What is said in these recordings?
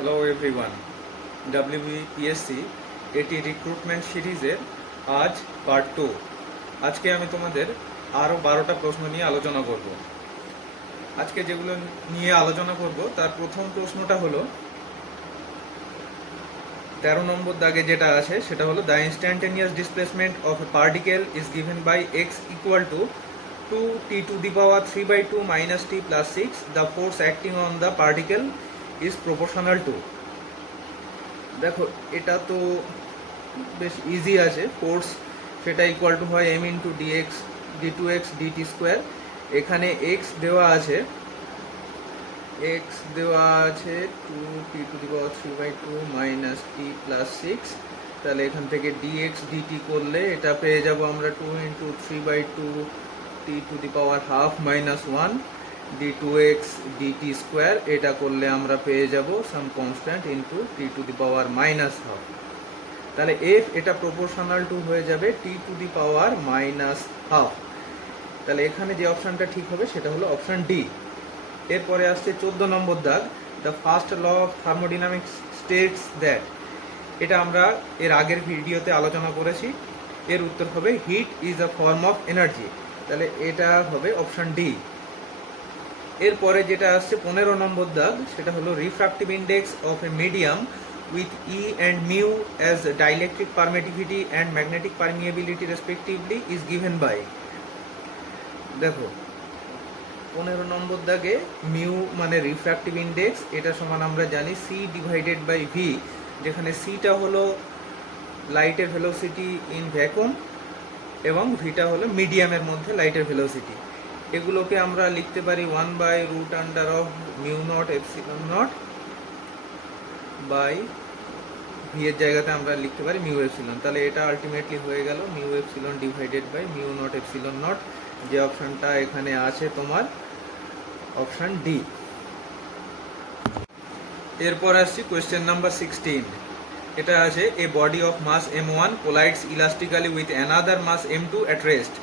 Hello everyone, WBPSC এটি recruitment সিরিজের আজ পার্ট 2। আজকে আমি তোমাদের আরও 12টা প্রশ্ন নিয়ে আলোচনা করব। আজকে যেগুলো নিয়ে আলোচনা করব তার প্রথম প্রশ্নটা হলো 13 নম্বর দাগে যেটা আছে সেটা হলো the instantaneous displacement of a particle is given by x equal to 2t⁻³ minus t plus 6. The force acting on the particle is proportional to. দেখো এটা তো বেশ ইজি আছে। ফোর্স সেটা ইকুয়াল টু হয় m into dx d2x dt square. এখানে x দেওয়া আছে 2t⁻³ minus t plus 6। তাহলে এখান থেকে dx dt করলে এটা পেয়ে যাব আমরা 2 × 3/2 t⁻½ minus 1 d2x dt square. এটা করলে আমরা পেয়ে যাব সাম কনস্ট্যান্ট ইন্টু t⁻−12। তাহলে f এটা প্রপোর্শনাল টু হয়ে যাবে t⁻−12। তাহলে এখানে যে অপশানটা ঠিক হবে সেটা হলো অপশান ডি। এরপরে আসছে 14 নম্বর দাগ, the first law of thermodynamics states that. এটা আমরা এর আগের ভিডিওতে আলোচনা করেছি। এর উত্তর হবে heat is a form of energy. তাহলে এটা হবে অপশান ডি। এরপরে যেটা আসছে 15 নম্বর দাগ, সেটা হলো refractive index of A medium with E and mu as dielectric permittivity and magnetic permeability respectively is given by। দেখো 15 নম্বর দাগে মিউ মানে রিফ্র্যাক্টিভ ইন্ডেক্স, এটা সমান আমরা জানি C/V, যেখানে সিটা হলো লাইটের ভেলোসিটি ইন ভ্যাকুয়াম এবং ভিটা হলো মিডিয়ামের মধ্যে লাইটের ভেলোসিটি। এগুলোকে আমরা লিখতে পারি 1/√μ0ε0 বাই ভি এর জায়গাতে আমরা লিখতে পারি মিউ এপসিলন। তাহলে এটা আলটিমেটলি হয়ে গেল মিউ এপসিলন ডিভাইডেড বাই μ0ε0, যে অপশানটা এখানে আছে তোমার অপশান ডি। এরপর আসছি কোয়েশ্চেন নাম্বার 16। এটা আছে a body of mass m1 collides elastically with another mass m2 at rest,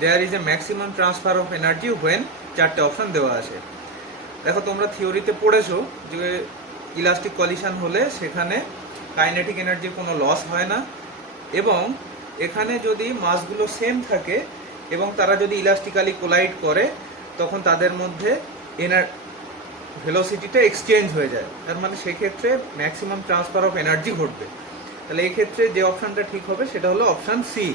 there is a maximum transfer of energy when. চারটে অপশান দেওয়া আছে। দেখো তোমরা থিওরিতে পড়েছো যে ইলাস্টিক কলিশন হলে সেখানে কাইনেটিক এনার্জির কোনো লস হয় না, এবং এখানে যদি মাসগুলো সেম থাকে এবং তারা যদি ইলাস্টিক্যালি কোলাইড করে তখন তাদের মধ্যে ভেলোসিটিটা এক্সচেঞ্জ হয়ে যায়। তার মানে সেক্ষেত্রে ম্যাক্সিমাম ট্রান্সফার অফ এনার্জি ঘটবে। তাহলে এই ক্ষেত্রে যে অপশানটা ঠিক হবে সেটা হলো অপশান সি।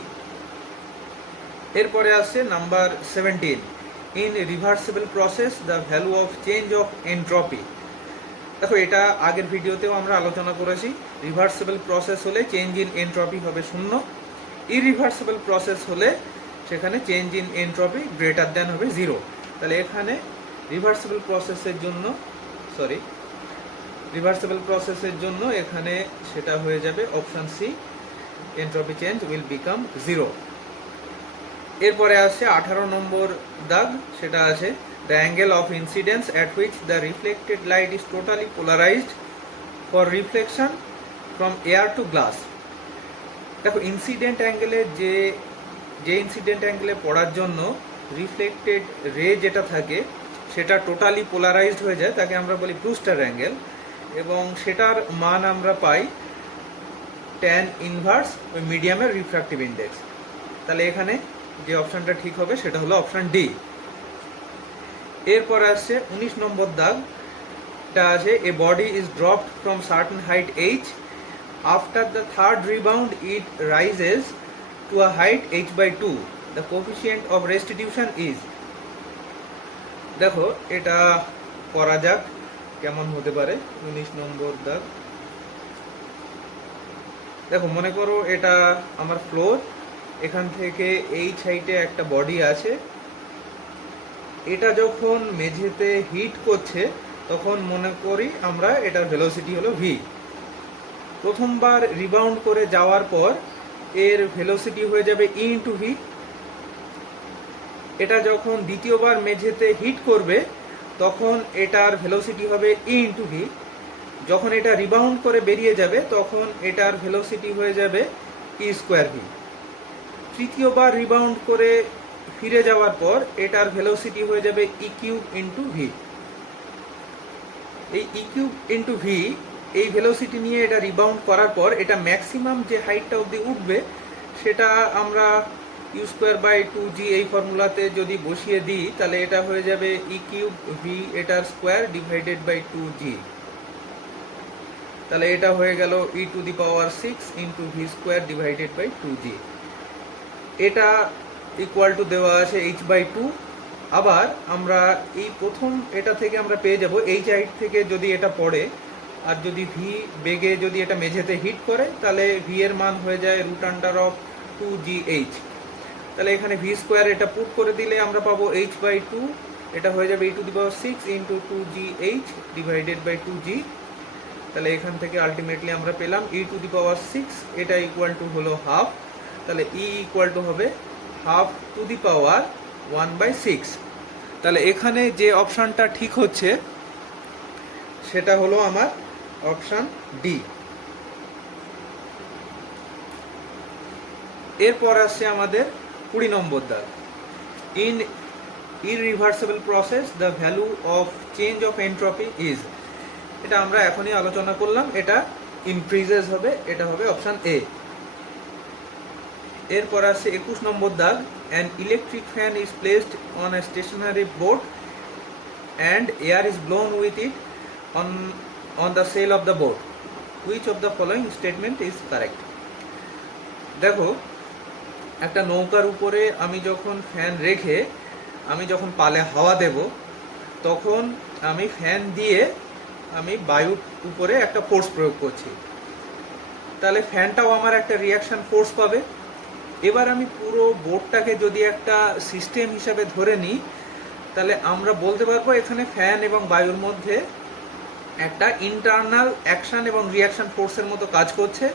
এরপরে আসছে number 17। In reversible process the value of change of entropy. দেখো এটা আগের ভিডিওতেও আমরা আলোচনা করেছি। রিভার্সিবল প্রসেস হলে চেঞ্জ ইন এনট্রপি হবে 0। ইরিভার্সিবল প্রসেস হলে সেখানে change in entropy greater than হবে 0। তাহলে এখানে রিভার্সিবল প্রসেসের জন্য এখানে সেটা হয়ে যাবে option C, entropy change will become 0। এরপরে আসছে 18 নম্বর দাগ, সেটা আছে the angle of incidence at which the reflected light is totally polarized for reflection from air to glass। দেখো ইনসিডেন্ট অ্যাঙ্গেলে যে ইনসিডেন্ট অ্যাঙ্গেলে পড়ার জন্য রিফ্লেক্টেড রে যেটা থাকে সেটা টোটালি পোলারাইজড হয়ে যায়, তাকে আমরা বলি ব্রুস্টার অ্যাঙ্গেল, এবং সেটার মান আমরা পাই tan ইনভার্স ওই মিডিয়ামের রিফ্র্যাক্টিভ ইন্ডেক্স। তাহলে এখানে যে অপশানটা ঠিক হবে সেটা হলো অপশান ডি। এরপর আসছে 19 নম্বর দাগ, এটা আছে a body is dropped from certain height h, after the third rebound it rises to a height h/2, the coefficient of restitution is. দেখো এটা করা যাক কেমন হতে পারে। 19 নম্বর দাগ, দেখো মনে করো এটা আমার ফ্লোর, এখান থেকে এই হাইটে একটা বডি আছে, এটা যখন মেঝেতে হিট করছে তখন মনে করি আমরা এটার ভেলোসিটি হলো ভি। প্রথমবার রিবাউন্ড করে যাওয়ার পর এর ভেলোসিটি হয়ে যাবে ই ইন্টু ভি। এটা যখন দ্বিতীয়বার মেঝেতে হিট করবে তখন এটার ভেলোসিটি হবে ই ইন্টু ভি। যখন এটা রিবাউন্ড করে বেরিয়ে যাবে তখন এটার ভেলোসিটি হয়ে যাবে ই স্কোয়ার ভি। তৃতীয়বার রিবাউন্ড করে ফিরে যাওয়ার পর এটার ভেলোসিটি হয়ে যাবে ই কিউব ইন্টু ভি। এই ই কিউব ইন্টু ভি, এই ভেলোসিটি নিয়ে এটা রিবাউন্ড করার পর এটা ম্যাক্সিমাম যে হাইটটা অবধি উঠবে সেটা আমরা ইউ স্কোয়ার বাই 2g এই ফর্মুলাতে যদি বসিয়ে দিই তাহলে এটা হয়ে যাবে ই কিউব ভি এটার স্কোয়ার ডিভাইডেড বাই 2g। তাহলে এটা হয়ে গেল e to the power 6 into v square divided by 2g। এটা ইকুয়াল টু দেওয়া আছে h/2। আবার আমরা এই প্রথম এটা থেকে আমরা পেয়ে যাব এইচ হাইট থেকে যদি এটা পড়ে আর যদি ভি বেগে যদি এটা মেঝেতে হিট করে তাহলে ভি এর মান হয়ে যায় √2gh। তাহলে এখানে ভি স্কোয়ার এটা পুট করে দিলে আমরা পাবো h/2, এটা হয়ে যাবে e to the power 6 into 2gh divided by 2g। তাহলে এখান থেকে আলটিমেটলি আমরা পেলাম ই টু দি পাওয়ার 6, এটা ইকুয়াল টু হলো হাফ। তাহলে ই ইকুয়াল টু হবে হাফ টু দি পাওয়ার 1/6। তাহলে এখানে যে অপশানটা ঠিক হচ্ছে সেটা হলো আমার অপশান ডি। এরপর আসছে আমাদের 20 নম্বর দাগ। In irreversible process the value of change of entropy is, এটা আমরা এখনই আলোচনা করলাম, এটা ইনক্রিজেস হবে, এটা হবে অপশান এ। এরপর আসছে 21 নম্বর দাগ। An electric fan is placed on a stationary board and air is blown with it on the sail of the board, which of the following statement is correct. দেখো, একটা নৌকার উপরে আমি যখন ফ্যান রেখে আমি যখন পালে হাওয়া দেব তখন আমি ফ্যান দিয়ে আমি বায়ুর উপরে একটা ফোর্স প্রয়োগ করছি, তাহলে ফ্যানটাও আমার একটা রিয়াকশন ফোর্স পাবে। এবার আমি পুরো বোর্ডটাকে যদি একটা সিস্টেম হিসাবে ধরে নিই তাহলে আমরা বলতে পারবো এখানে ফ্যান এবং বায়ুর মধ্যে একটা ইন্টারনাল অ্যাকশন এবং রিয়াকশন ফোর্সের মতো কাজ করছে,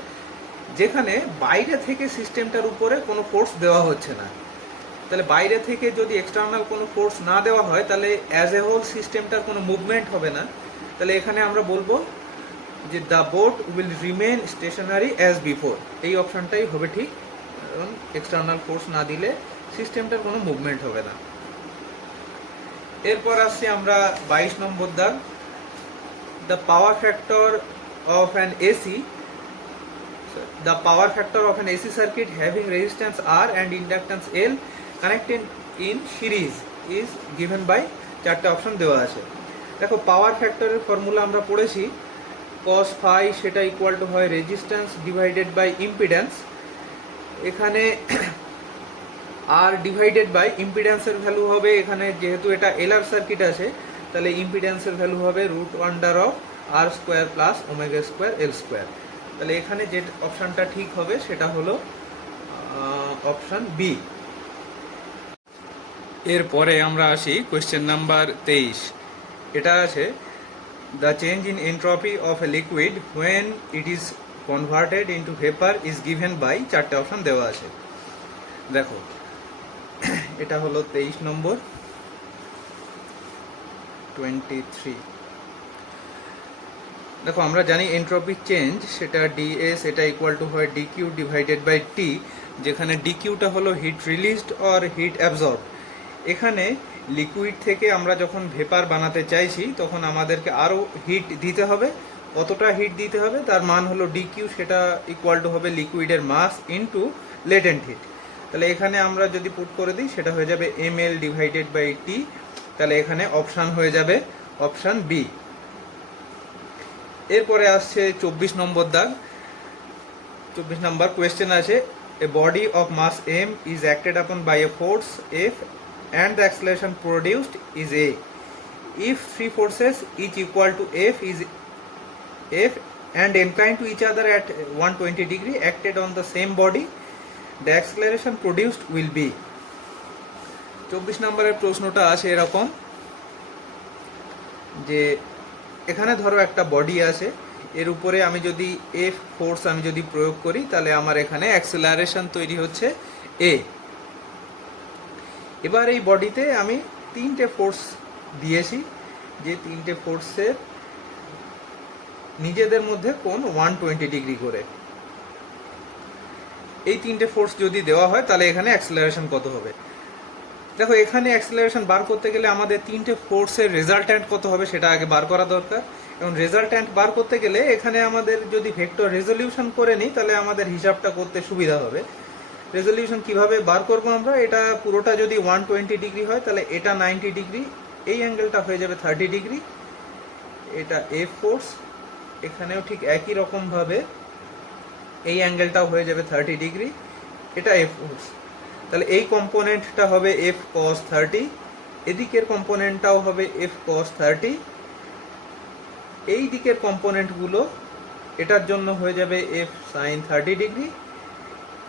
যেখানে বাইরে থেকে সিস্টেমটার উপরে কোনো ফোর্স দেওয়া হচ্ছে না। তাহলে বাইরে থেকে যদি এক্সটার্নাল কোনো ফোর্স না দেওয়া হয় তাহলে অ্যাজ এ হোল সিস্টেমটার কোনো মুভমেন্ট হবে না। তাহলে এখানে আমরা বলবো যে the boat will remain stationary as before, এই অপশানটাই হবে ঠিক, কারণ এক্সটার্নাল ফোর্স না দিলে সিস্টেমটার কোনো মুভমেন্ট হবে না। এরপর আসছি আমরা 22 নম্বর দাগ। The power factor of an AC, the power factor of an AC circuit having resistance R and inductance L connected in series is given by, চারটে অপশন দেওয়া আছে। দেখো, পাওয়ার ফ্যাক্টরের ফর্মুলা আমরা পড়েছি, cos phi সেটা ইকুয়াল টু হয় resistance divided by impedance. এখানে আর ডিভাইডেড বাই ইম্পিডেন্সের ভ্যালু হবে, এখানে যেহেতু এটা এলআর সার্কিট আছে তাহলে ইম্পিডেন্সের ভ্যালু হবে √1/r² প্লাস ω² L²। তাহলে এখানে যে অপশানটা ঠিক হবে সেটা হলো অপশান বি। এরপরে আমরা আসি কোয়েশ্চেন নাম্বার 23। এটা আছে the change in entropy of a liquid when it is converted into vapour is given by, চারটে অপশান দেওয়া আছে। দেখো, এটা হলো 23 নম্বর। 23 দেখো, আমরা জানি এন্ট্রপি চেঞ্জ সেটা ডিএস, এটা ইকুয়াল টু হয় ডিকিউ ডিভাইডেড বাই টি, যেখানে ডিকিউটা হলো heat released or heat absorb. এখানে লিকুইড থেকে আমরা যখন ভেপার বানাতে চাইছি তখন আমাদেরকে আরও হিট দিতে হবে। কতটা হিট দিতে হবে তার মান হলো ডিকিউ, সেটা ইকুয়াল টু হবে লিকুইডের মাস ইনটু লেটেন্ট হিট। তাহলে এখানে আমরা যদি পুট করে দিই সেটা হয়ে যাবে ml ডিভাইডেড বাই টি। তাহলে এখানে অপশান হয়ে যাবে অপশান বি। এরপরে আসছে 24 নম্বর দাগ। 24 নম্বর কোয়েশ্চেন আছে, a body of mass m is acted upon by a force F and the acceleration produced is A. If three forces each equal to F and inclined to each other at 120 degree acted on the same body, the acceleration produced will be. 24 নম্বরের প্রশ্নটা আছে এরকম যে এখানে ধরো একটা body আছে, এর উপরে আমি যদি এফ ফোর্স আমি যদি প্রয়োগ করি তাহলে আমার এখানে অ্যাক্সেলারেশন তৈরি হচ্ছে এ। এবার এই বডিতে আমি তিনটে ফোর্স দিয়েছি, যে তিনটে ফোর্সের নিজেদের মধ্যে কোণ 120 ডিগ্রি করে। এই তিনটে ফোর্স যদি দেওয়া হয় তাহলে এখানে অ্যাক্সেলারেশন কত হবে। দেখো, এখানে অ্যাক্সেলারেশন বার করতে গেলে আমাদের তিনটে ফোর্সের রেজাল্ট্যান্ট কত হবে সেটা আগে বার করা দরকার। এখন রেজাল্ট্যান্ট বার করতে গেলে এখানে আমাদের যদি ভেক্টর রেজলিউশন করে নিই তাহলে আমাদের হিসাবটা করতে সুবিধা হবে। রেজলিউশন কিভাবে বার করব আমরা, এটা পুরোটা যদি 120 ডিগ্রি হয় তাহলে এটা 90 ডিগ্রি, এই অ্যাঙ্গেলটা হয়ে যাবে 30 ডিগ্রি, এটা এফ ফোর্স, এখানেও ঠিক একই রকমভাবে এই অ্যাঙ্গেলটাও হয়ে যাবে 30 ডিগ্রি, এটা এফ ফোর্স। তাহলে এই কম্পোনেন্টটা হবে এফ কস 30, এদিকের কম্পোনেন্টটাও হবে এফ কস 30, এই দিকের কম্পোনেন্টগুলো এটার জন্য হয়ে যাবে এফ সাইন 30 ডিগ্রি,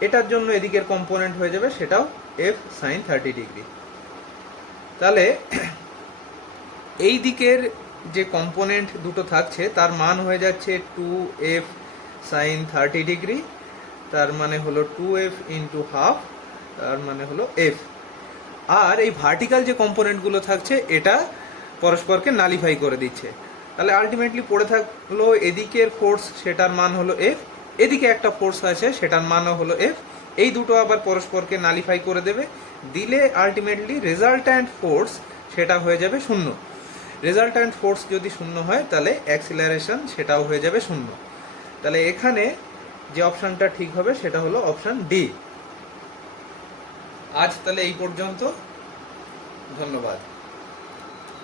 এটার জন্য এদিকের কম্পোনেন্ট হয়ে যাবে সেটাও এফ সাইন 30 ডিগ্রি। তাহলে এই দিকের যে কম্পোনেন্ট দুটো থাকছে তার মান হয়ে যাচ্ছে 2f সাইন 30 ডিগ্রি, তার মানে হলো 2f ইন্টু হাফ, তার মানে হলো f। আর এই ভার্টিক্যাল যে কম্পোনেন্টগুলো থাকছে এটা পরস্পরকে নালিফাই করে দিচ্ছে। তাহলে আলটিমেটলি পড়ে থাকলো এদিকের ফোর্স, সেটার মান হলো f, এদিকে একটা ফোর্স আছে সেটার মানও হলো f, এই দুটো আবার পরস্পরকে নালিফাই করে দেবে, দিলে আলটিমেটলি রেজাল্ট্যান্ট ফোর্স সেটা হয়ে যাবে 0। রেজাল্ট্যান্ট ফোর্স যদি 0 হয় তাহলে অ্যাক্সিলারেশন সেটাও হয়ে যাবে 0। তাহলে এখানে যে অপশানটা ঠিক হবে সেটা হলো অপশান ডি। আজ তাহলে এই পর্যন্ত, ধন্যবাদ।